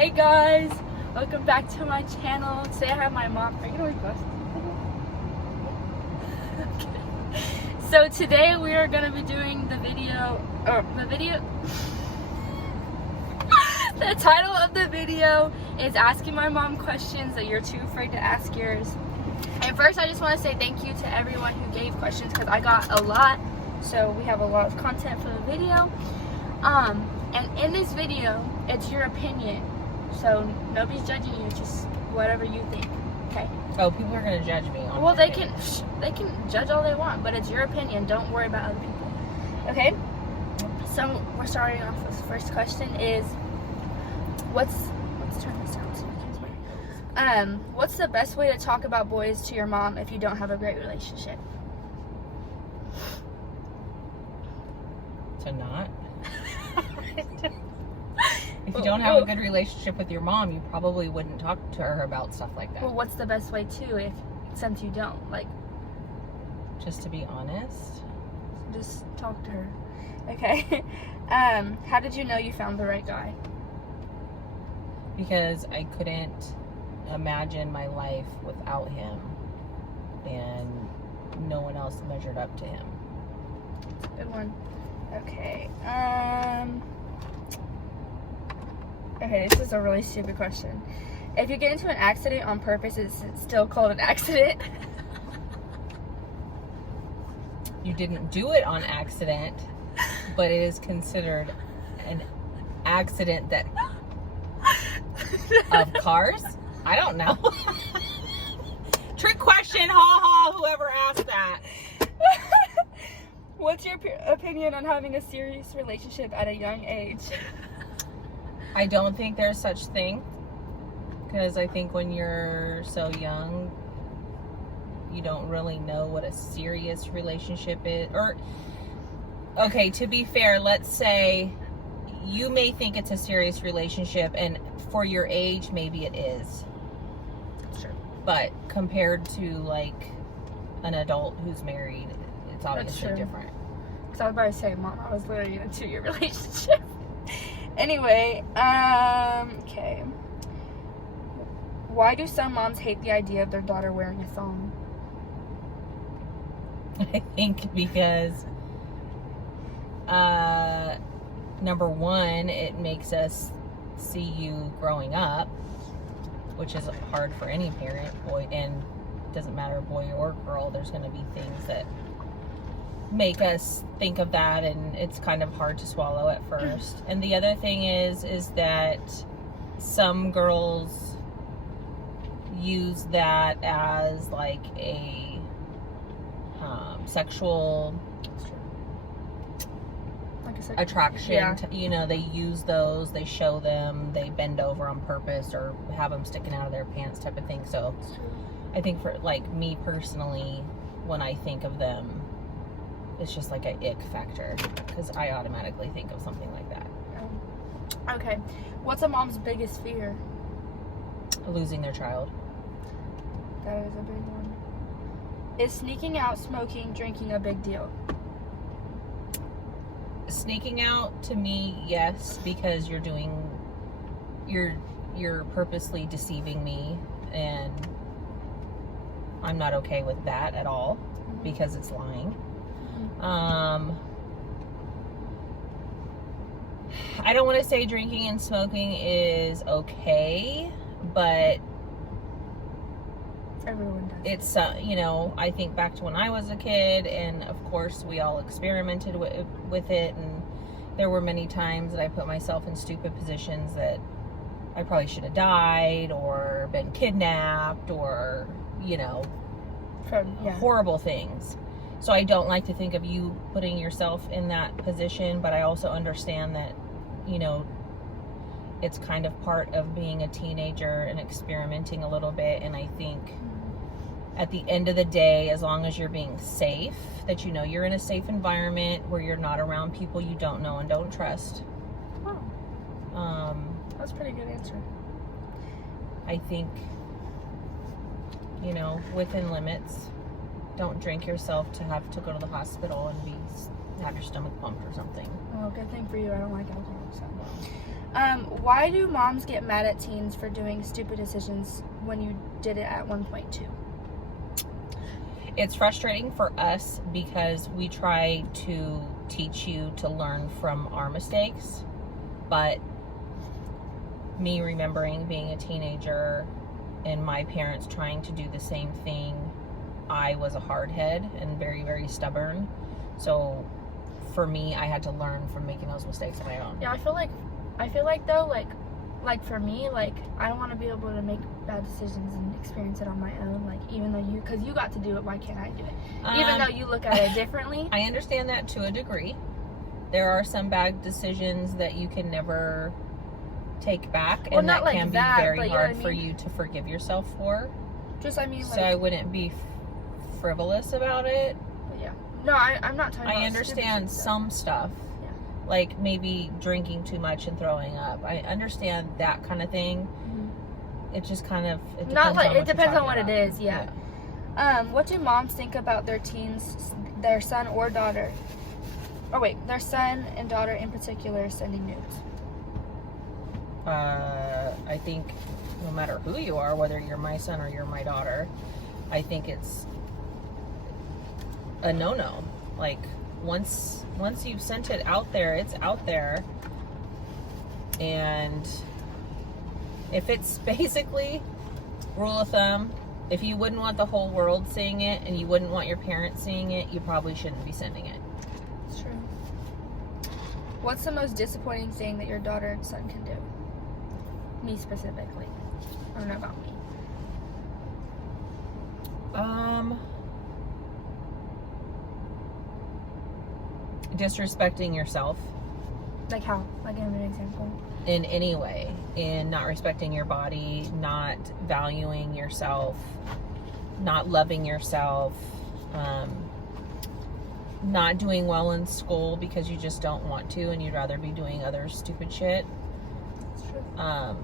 Hey guys, welcome back to my channel. Today I have my mom. Are you gonna request? Okay. So today we are gonna be doing the video. The title of the video is asking my mom questions that you're too afraid to ask yours. And first, I just want to say thank you to everyone who gave questions because I got a lot. So we have a lot of content for the video. And in this video, it's your opinion. So nobody's judging you, just whatever you think. Okay? Oh, people are gonna judge me. Well, they can judge all they want, but it's your opinion. Don't worry about other people. Okay? So we're starting off with the first question is, let's turn this down so you can hear. What's the best way to talk about boys to your mom if you don't have a great relationship? To not. If you don't have a good relationship with your mom, you probably wouldn't talk to her about stuff like that. Well, what's the best way to, since you don't, like? Just to be honest. Just talk to her. Okay. How did you know you found the right guy? Because I couldn't imagine my life without him, and no one else measured up to him. Good one. Okay. Okay, this is a really stupid question. If you get into an accident on purpose, is it still called an accident? You didn't do it on accident, but it is considered an accident that of cars? I don't know. Trick question, ha ha, whoever asked that. What's your opinion on having a serious relationship at a young age? I don't think there's such thing, because I think when you're so young, you don't really know what a serious relationship is. Or, okay, to be fair, let's say you may think it's a serious relationship, and for your age, maybe it is. Sure. But compared to like an adult who's married, it's obviously different. Because I was about to say, Mom, I was literally in a 2-year relationship. Anyway, okay. Why do some moms hate the idea of their daughter wearing a thong? I think because, number one, it makes us see you growing up, which is hard for any parent, boy, and it doesn't matter boy or girl, there's going to be things that make us think of that, and it's kind of hard to swallow at first. And the other thing is that some girls use that as like a sexual attraction. Yeah. You know, they use those, they show them, they bend over on purpose or have them sticking out of their pants type of thing. So I think for like me personally, when I think of them, it's just like an ick factor, because I automatically think of something like that. Okay. What's a mom's biggest fear? Losing their child. That is a big one. Is sneaking out, smoking, drinking a big deal? Sneaking out, to me, yes, because you're purposely deceiving me, and I'm not okay with that at all, because it's lying. I don't want to say drinking and smoking is okay, but everyone does. It's you know, I think back to when I was a kid, and of course we all experimented with it, and there were many times that I put myself in stupid positions that I probably should have died or been kidnapped, or you know, horrible things. So I don't like to think of you putting yourself in that position, but I also understand that, you know, it's kind of part of being a teenager and experimenting a little bit. And I think at the end of the day, as long as you're being safe, that you know you're in a safe environment where you're not around people you don't know and don't trust. Oh. That's a pretty good answer. I think, you know, within limits. Don't drink yourself to have to go to the hospital and have your stomach pumped or something. Oh, good thing for you. I don't like alcohol. So. Why do moms get mad at teens for doing stupid decisions when you did it at 1.2? It's frustrating for us because we try to teach you to learn from our mistakes, but me remembering being a teenager and my parents trying to do the same thing, I was a hardhead and very, very stubborn. So for me, I had to learn from making those mistakes on my own. Yeah, I feel like though, like for me, like I don't want to be able to make bad decisions and experience it on my own. Like even though because you got to do it, why can't I do it? Even though you look at it differently. I understand that to a degree. There are some bad decisions that you can never take back, and that can be very hard for you to forgive yourself for. Just so I wouldn't be frivolous about it. Yeah. No, I'm not talking about I understand some stuff. Yeah. Like maybe drinking too much and throwing up. I understand that kind of thing. Mm-hmm. It just kind of it depends on what it is. Yeah. What do moms think about their teens, their son or daughter? Oh wait, their son and daughter in particular sending nudes. I think no matter who you are, whether you're my son or you're my daughter, I think it's a no-no. Like once you've sent it out there, it's out there. And if it's basically rule of thumb, if you wouldn't want the whole world seeing it and you wouldn't want your parents seeing it, you probably shouldn't be sending it. It's true. What's the most disappointing thing that your daughter and son can do? Me specifically. I don't know about me. Disrespecting yourself. Like how? Like give me an example. In any way. In not respecting your body, not valuing yourself, not loving yourself, not doing well in school because you just don't want to and you'd rather be doing other stupid shit. That's true.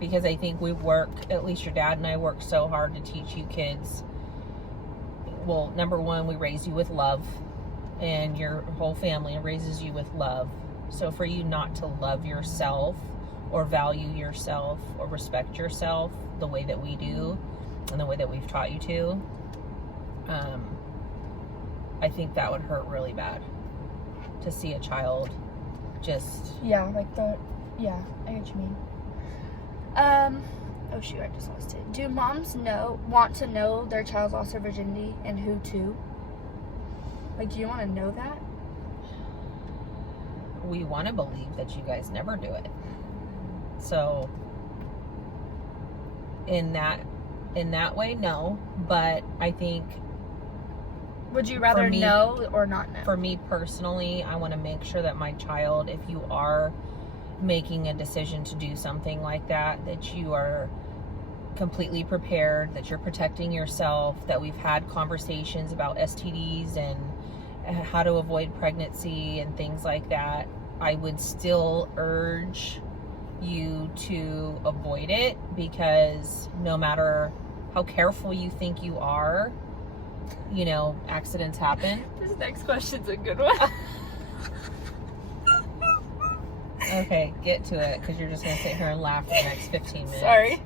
Because I think we work, at least your dad and I work so hard to teach you kids. Well, number one, we raise you with love, and your whole family raises you with love. So for you not to love yourself or value yourself or respect yourself the way that we do and the way that we've taught you to, I think that would hurt really bad to see a child just... Yeah, like the... Yeah, I get what you mean. Oh shoot, I just lost it. Do moms want to know their child lost their virginity and who to? Like, do you want to know that? We want to believe that you guys never do it. So, in that way, no. But I think... Would you rather know or not know? For me personally, I want to make sure that my child, if you are making a decision to do something like that you are completely prepared, that you're protecting yourself, that we've had conversations about STDs and how to avoid pregnancy and things like that. I would still urge you to avoid it, because no matter how careful you think you are, you know, accidents happen. This next question's a good one. Okay, get to it, because you're just going to sit here and laugh for the next 15 minutes. Sorry.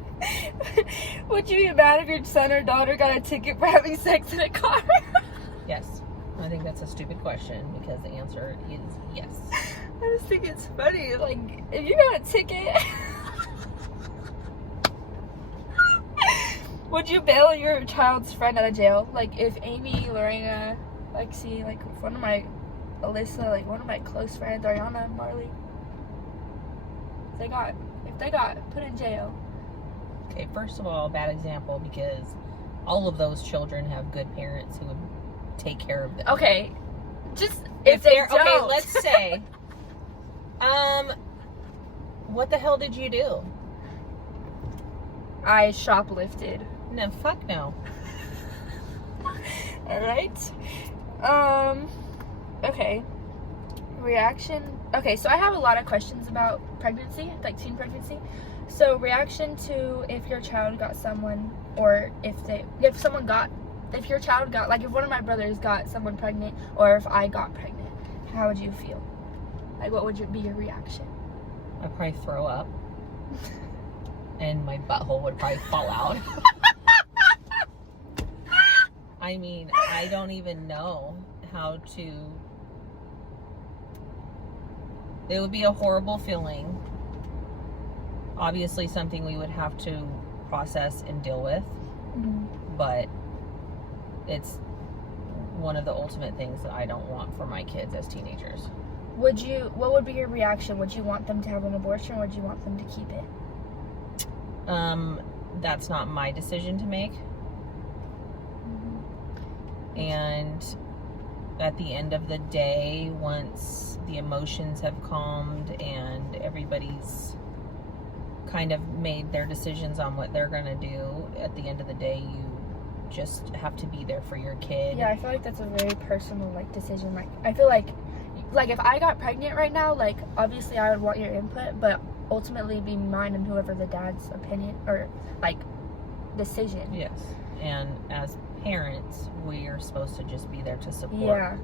Would you be mad if your son or daughter got a ticket for having sex in a car? Yes. I think that's a stupid question, because the answer is yes. I just think it's funny. Like, if you got a ticket... Would you bail your child's friend out of jail? Like, if Amy, Lorena, Lexi, like, one of my... Alyssa, like, one of my close friends, Ariana, Marley... If they got put in jail. Okay, first of all, bad example, because all of those children have good parents who would take care of them. Okay, just if they don't. Okay, let's say, what the hell did you do? I shoplifted. No, fuck no. All right. Okay. Reaction. Okay, so I have a lot of questions about pregnancy, like teen pregnancy. So reaction to if your child got someone, or if your child got, like if one of my brothers got someone pregnant, or if I got pregnant, how would you feel? Like, what would be your reaction? I'd probably throw up. And my butthole would probably fall out. I mean, I don't even know how to... It would be a horrible feeling. Obviously something we would have to process and deal with. Mm-hmm. But it's one of the ultimate things that I don't want for my kids as teenagers. What would be your reaction? Would you want them to have an abortion, or would you want them to keep it? That's not my decision to make. And at the end of the day, once the emotions have calmed and everybody's kind of made their decisions on what they're gonna do, at the end of the day, you just have to be there for your kid. Yeah, I feel like that's a very personal, like, decision. Like, I feel like if I got pregnant right now, like, obviously I would want your input, but ultimately it'd be mine and whoever the dad's opinion or, like, decision. Yes. And as parents, we are supposed to just be there to support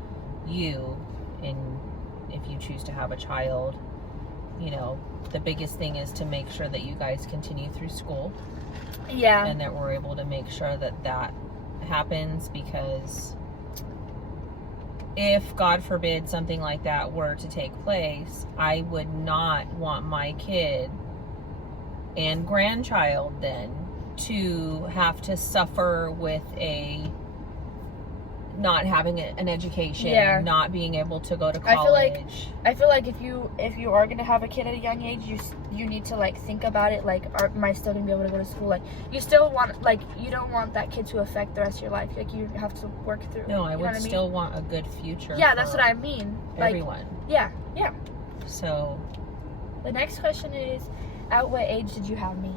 you. And if you choose to have a child, you know, the biggest thing is to make sure that you guys continue through school. Yeah. And that we're able to make sure that that happens, because if, God forbid, something like that were to take place, I would not want my kid and grandchild then to have to suffer with not having an education, not being able to go to college. I feel like if you are gonna have a kid at a young age, you need to, like, think about it. Like, am I still gonna be able to go to school? Like, you still want, like, you don't want that kid to affect the rest of your life. Like, you have to work through. No, I would still want a good future. Yeah, that's what I mean. Everyone. Like, yeah. So the next question is, at what age did you have me?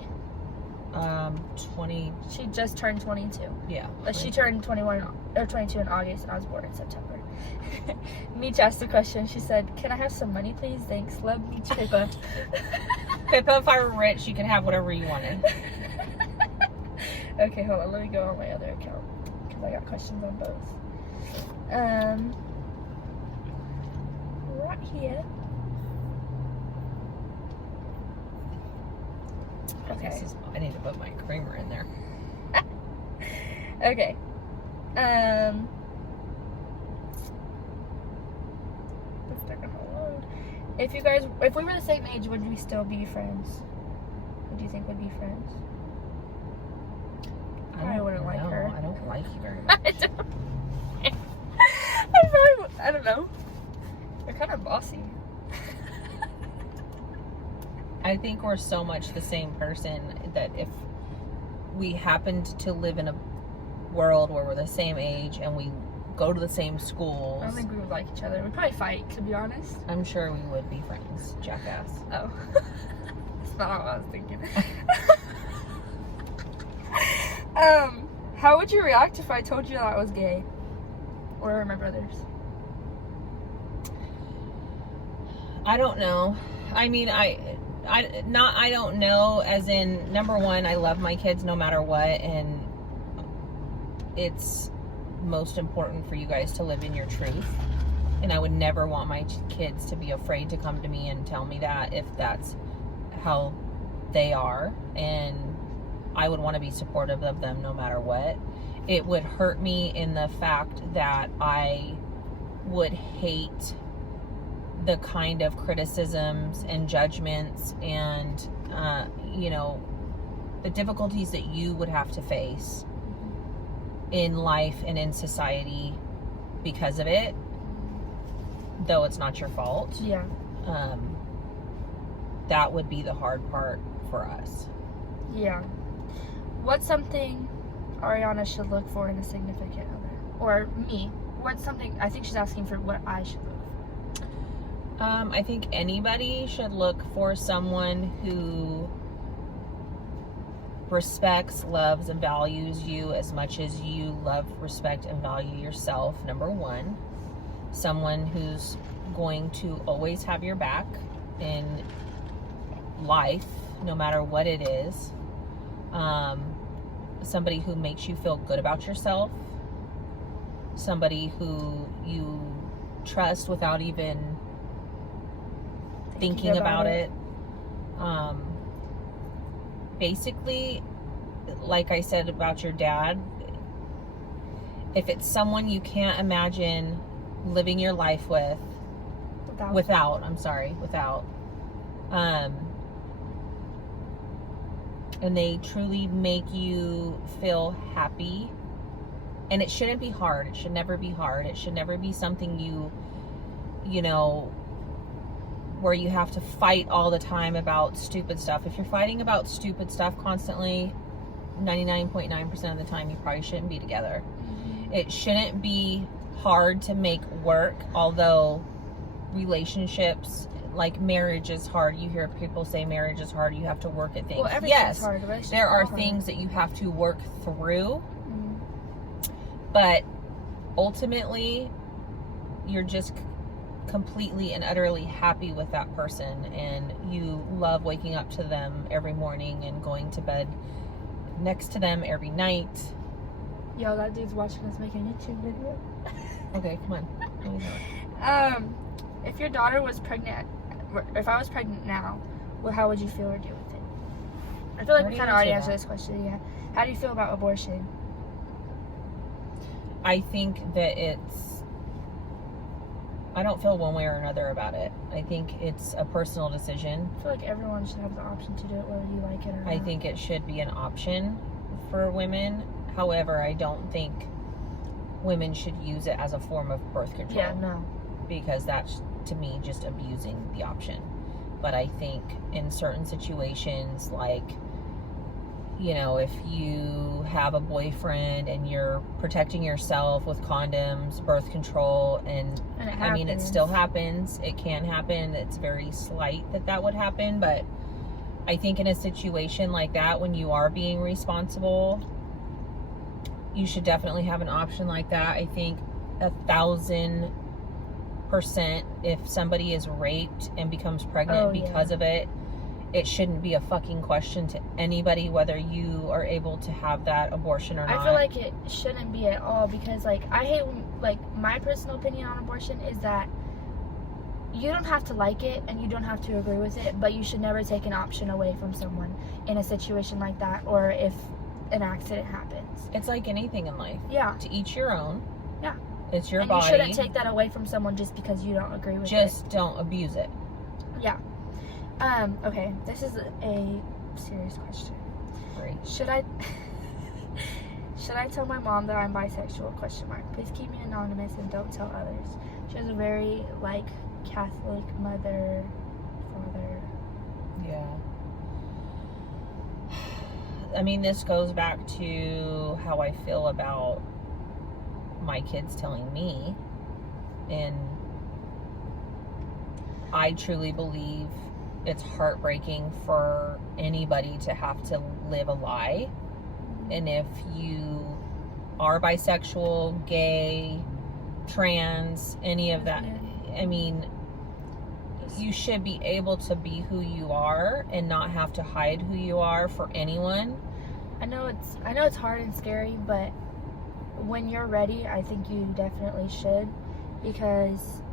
20. She just turned 22. Yeah. She turned 21 or 22 in August, and I was born in September. Meech asked the question. She said, "Can I have some money, please? Thanks. Love, Meech, Pippa." Pippa, if I were rich, you could have whatever you wanted. Okay, hold on. Let me go on my other account because I got questions on both. Right here. Okay. I need to put my creamer in there. Okay. It's not gonna load. If we were the same age, would we still be friends? Would you think we'd be friends? I wouldn't like her. I don't like you very much. I don't know. You're kind of bossy. I think we're so much the same person that if we happened to live in a world where we're the same age and we go to the same schools, I don't think we would like each other. We'd probably fight, to be honest. I'm sure we would be friends, jackass. Oh. That's not what I was thinking. How would you react if I told you that I was gay? Or my brothers? I don't know. I mean, I don't know, as in, number one, I love my kids no matter what, and it's most important for you guys to live in your truth, and I would never want my kids to be afraid to come to me and tell me that if that's how they are, and I would want to be supportive of them no matter what. It would hurt me in the fact that I would hate the kind of criticisms and judgments and the difficulties that you would have to face in life and in society because of it, though it's not your fault. Yeah. That would be the hard part for us. Yeah. What's something Ariana should look for in a significant other? Or me? What's something, I think she's asking for what I should look for. I think anybody should look for someone who respects, loves, and values you as much as you love, respect, and value yourself, number one. Someone who's going to always have your back in life, no matter what it is. Somebody who makes you feel good about yourself. Somebody who you trust without even thinking about it. Basically, like I said about your dad, if it's someone you can't imagine living your life without, and they truly make you feel happy, and it shouldn't be hard. It should never be hard. It should never be something you know, where you have to fight all the time about stupid stuff. If you're fighting about stupid stuff constantly, 99.9% of the time, you probably shouldn't be together. It shouldn't be hard to make work, although relationships, like marriage is hard. You hear people say marriage is hard. You have to work at things. Well, everything's yes, hard. there are things that you have to work through, but ultimately, you're just completely and utterly happy with that person, and you love waking up to them every morning and going to bed next to them every night. Yo, that dude's watching us make a YouTube video. Okay, come on. Let me know. If your daughter was pregnant, if I was pregnant now, well, how would you feel or deal with it? I feel like we kind of already answered this question. Yeah. How do you feel about abortion? I think that I don't feel one way or another about it. I think it's a personal decision. I feel like everyone should have the option to do it whether you like it or not. I think it should be an option for women. However, I don't think women should use it as a form of birth control. Yeah, no. Because that's, to me, just abusing the option. But I think in certain situations, like, you know, if you have a boyfriend and you're protecting yourself with condoms, birth control, and I mean, it still happens. It can happen. It's very slight that would happen. But I think in a situation like that, when you are being responsible, you should definitely have an option like that. I think 1,000%, if somebody is raped and becomes pregnant because of it, it shouldn't be a fucking question to anybody whether you are able to have that abortion or not. I feel like it shouldn't be at all, because like I hate, like, my personal opinion on abortion is that you don't have to like it and you don't have to agree with it, but you should never take an option away from someone in a situation like that, or if an accident happens. It's like anything in life. Yeah. To each your own. Yeah. It's your and body. You shouldn't take that away from someone just because you don't agree with it. Just don't abuse it. Yeah. Okay, this is a serious question. Great. Should I tell my mom that I'm bisexual? Please keep me anonymous and don't tell others. She has a very, like, Catholic mother, father. Yeah. I mean, this goes back to how I feel about my kids telling me, and I truly believe it's heartbreaking for anybody to have to live a lie. And if you are bisexual, gay, trans, any of that, I mean, you should be able to be who you are and not have to hide who you are for anyone. I know it's hard and scary, but when you're ready, I think you definitely should, because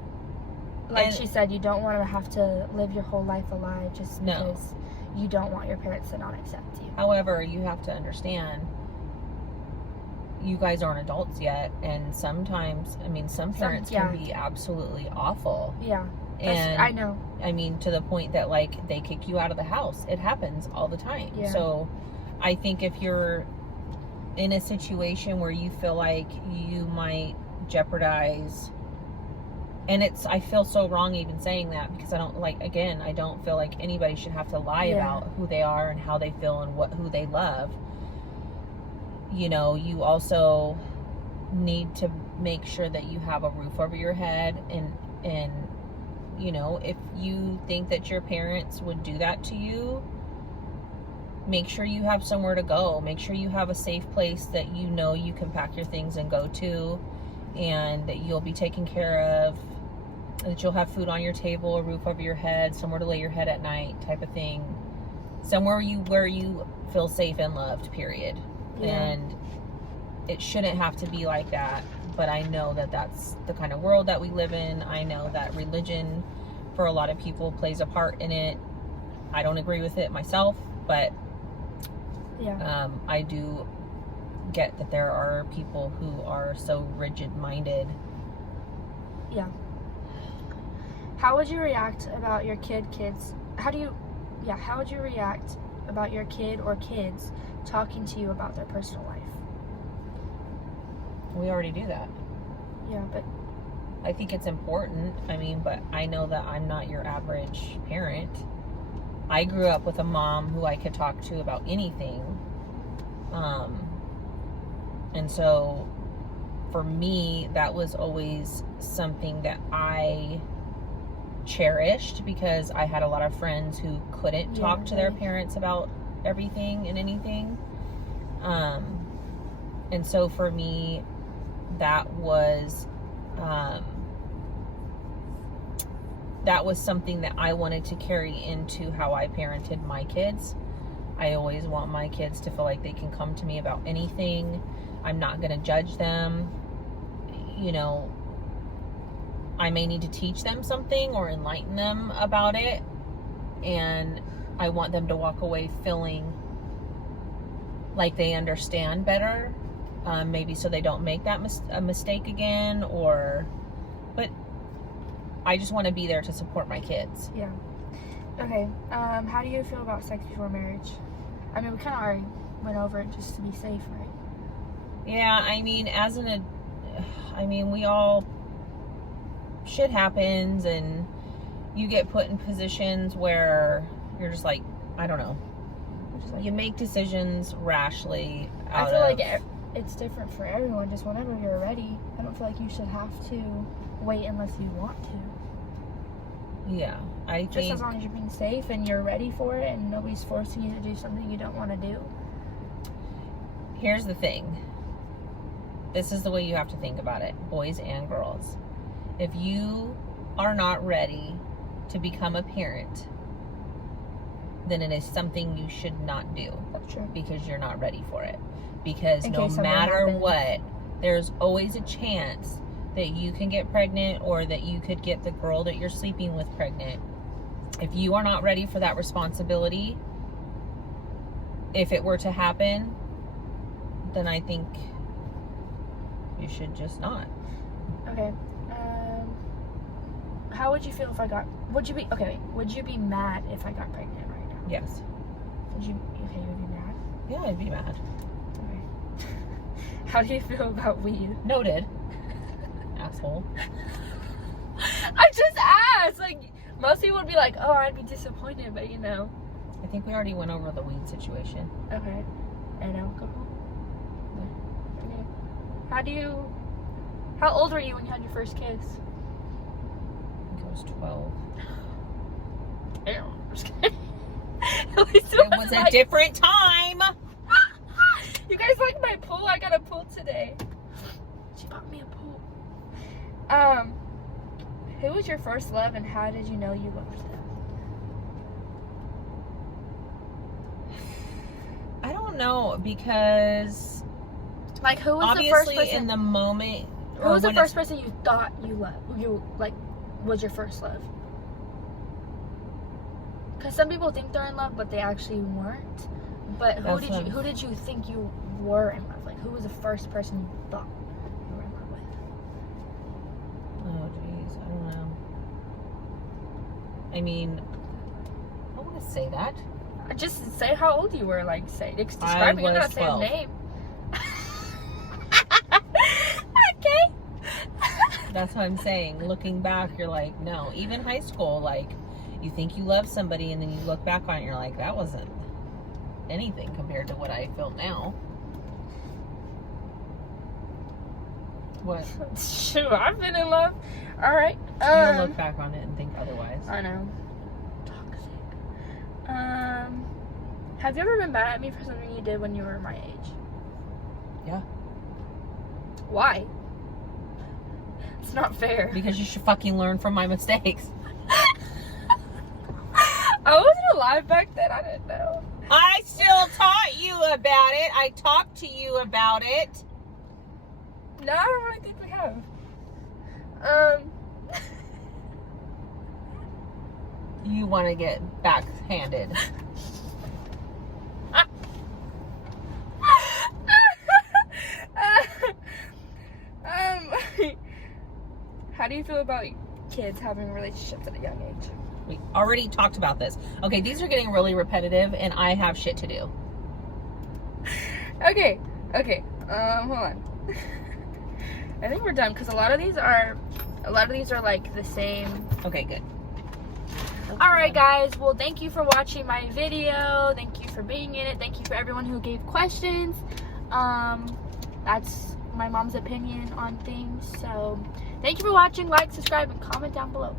like she said, you don't want to have to live your whole life a lie just because you don't want your parents to not accept you. However, you have to understand, you guys aren't adults yet, and sometimes, I mean, some parents can be absolutely awful. Yeah. And I know. I mean, to the point that, like, they kick you out of the house. It happens all the time. Yeah. So I think if you're in a situation where you feel like you might jeopardize, and I feel so wrong even saying that, because I don't feel like anybody should have to lie about who they are and how they feel and who they love. You know, you also need to make sure that you have a roof over your head, and you know, if you think that your parents would do that to you, make sure you have somewhere to go. Make sure you have a safe place that you know you can pack your things and go to, and that you'll be taken care of, that you'll have food on your table, a roof over your head, somewhere to lay your head at night, type of thing. Somewhere where you feel safe and loved, period. Yeah. And it shouldn't have to be like that, but I know that that's the kind of world that we live in. I know that religion, for a lot of people, plays a part in it. I don't agree with it myself, but Yeah. I do get that there are people who are so rigid-minded. Yeah. How would you react about your kids? How would you react about your kid or kids talking to you about their personal life? We already do that. Yeah, but I think it's important. I mean, but I know that I'm not your average parent. I grew up with a mom who I could talk to about anything. And so for me, that was always something that I cherished, because I had a lot of friends who couldn't talk to their parents about everything and anything. And so for me, that was something that I wanted to carry into how I parented my kids. I always want my kids to feel like they can come to me about anything. I'm not going to judge them. You know, I may need to teach them something or enlighten them about it, and I want them to walk away feeling like they understand better, maybe so they don't make that a mistake again, but I just want to be there to support my kids. Yeah. Okay. How do you feel about sex before marriage? I mean, we kind of already went over it just to be safe, right? Yeah, I mean, we all, shit happens, and you get put in positions where you're just like, I don't know. You make decisions rashly. I feel like it's different for everyone. Just whenever you're ready. I don't feel like you should have to wait unless you want to. Yeah, I think just as long as you're being safe and you're ready for it, and nobody's forcing you to do something you don't want to do. Here's the thing. This is the way you have to think about it, boys and girls. If you are not ready to become a parent, then it is something you should not do. That's true. Because you're not ready for it. Because In no case something matter happens. what, there's always a chance that you can get pregnant, or that you could get the girl that you're sleeping with pregnant. If you are not ready for that responsibility, if it were to happen, then I think you should just not. Okay. How would you feel if would you be mad if I got pregnant right now? Yes. You would be mad? Yeah, I'd be mad. Okay. How do you feel about weed? Noted. Asshole. I just asked. Like, most people would be like, oh, I'd be disappointed, but you know. I think we already went over the weed situation. Okay. And alcohol? Okay. How old were you when you had your first kiss? I think I was 12. Damn. I'm just kidding. At least It was a different time. You guys like my pool? I got a pool today. She bought me a pool. Who was your first love, and how did you know you loved them? I don't know, because Like, who was obviously the first person in the moment, who was the first person you thought you loved? Was your first love? Because some people think they're in love, but they actually weren't. But who did you think you were in love? Like, who was the first person you thought you were in love with? Oh jeez, I don't know. I mean, I don't want to say that. Just say how old you were. Like, describe it. You're not saying 12. name. Okay. That's what I'm saying. Looking back, you're like, no. Even high school, like, you think you love somebody, and then you look back on it, and you're like, that wasn't anything compared to what I feel now. What? Shoot, I've been in love. All right. You'll look back on it and think otherwise. I know. Toxic. Have you ever been mad at me for something you did when you were my age? Yeah. Why? It's not fair. Because you should fucking learn from my mistakes. I wasn't alive back then. I didn't know. I still taught you about it. I talked to you about it. No, I don't really think we have. you want to get backhanded. How do you feel about kids having relationships at a young age? We already talked about this. Okay, these are getting really repetitive, and I have shit to do. Okay, hold on. I think we're done because a lot of these are like the same. Okay, good. All right, guys. Well, thank you for watching my video. Thank you for being in it. Thank you for everyone who gave questions. That's my mom's opinion on things. So, thank you for watching. Like, subscribe, and comment down below.